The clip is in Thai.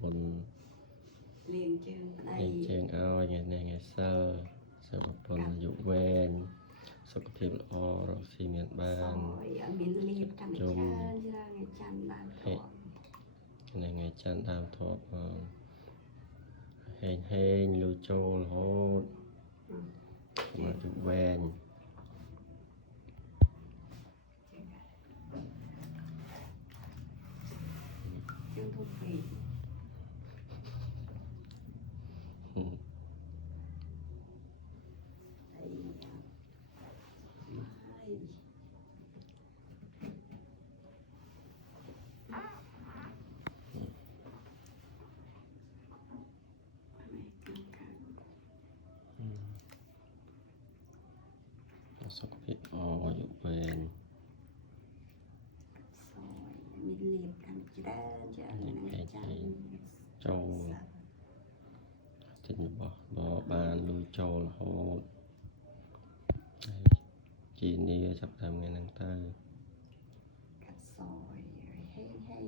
ผล เลี้ยงเชิงใน เลี้ยงเชิงเอาไงในไงเศร้าสมผลอยู่เวนสุขภาพอ่อเราซีเมียนบ้า ซอน ยมีเลียบทำเชิญที่เราไงจันบานตัว ในไงจันตามทบเฮงเฮงลูโจลโหดมาอยู่เวน เชิงทุกปี สุขภาพอ่ออยู่เวน ซอยมีเลียบทำเชิญเชิญไงจัน โจจินบอกบานลูโจลโหดจีนนี่จับทำไงนังเตอร์ กับซอยให้